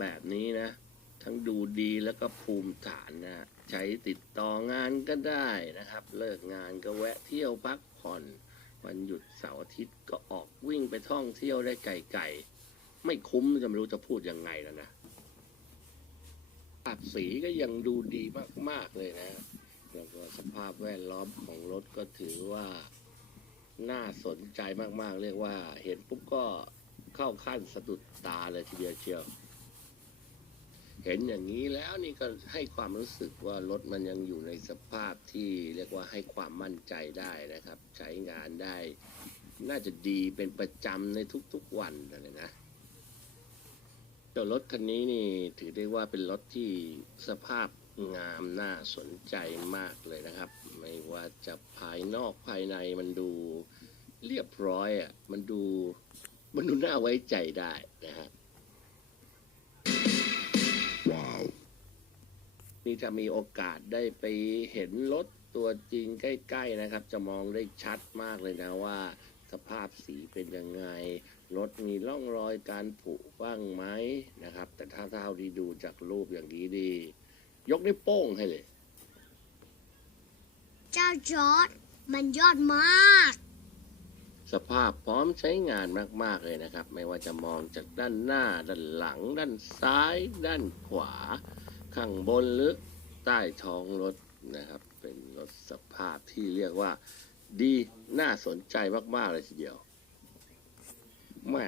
แบบนี้นะ ทั้งดูดีแล้วก็ภูมิฐานนะใช้ติดต่องานก็ได้นะครับ เลิกงานก็แวะเที่ยวพักผ่อน วันหยุดเสาร์อาทิตย์ก็ออกวิ่งไปท่องเที่ยวได้ไกลๆไม่คุ้มจะไม่รู้จะพูดยังไงแล้วนะภาพสีก็ยังดูดีมาก ๆ เลยนะ แล้วก็สภาพแวดล้อมของรถก็ถือว่าน่าสนใจมาก ๆ เรียกว่า เห็นปุ๊บก็เข้าขั้นสะดุดตาเลยทีเดียวเชียว เห็นอย่างนี้แล้วนี่ก็ให้ความรู้สึกว่ารถมันยังอยู่ในสภาพที่เรียกว่าให้ความมั่นใจได้นะครับ ใช้งานได้ น่าจะดีเป็นประจำในทุกๆวันเลยนะเจ้ารถคันนี้นี่ถือได้ว่าเป็นรถที่สภาพงามน่าสนใจมากเลยนะครับ ไม่ว่าจะภายนอกภายในมันดูเรียบร้อยอะมันดูมันดูน่าไว้ใจได้นะฮะ นี่ถ้ามีโอกาสได้ไปเห็นรถตัวจริงใกล้ๆนะครับ จะมองได้ชัดมากเลยนะว่า สภาพสีเป็นยังไง รถมีร่องรอยการผุบ้างไหมนะครับ แต่ถ้าเท่าที่ดูจากรูปอย่างนี้ดี ยกนิ้วโป้งให้เลย เจ้าจอร์ดมันยอดมาก สภาพพร้อมใช้งานมากๆเลยนะครับ ไม่ว่าจะมองจากด้านหน้า ด้านหลัง ด้านซ้าย ด้านขวา ข้างบนหรือใต้ท้องรถนะครับ เป็นรถสภาพที่เรียกว่า ดีน่าสนใจมาก ๆ เลยทีเดียวแม่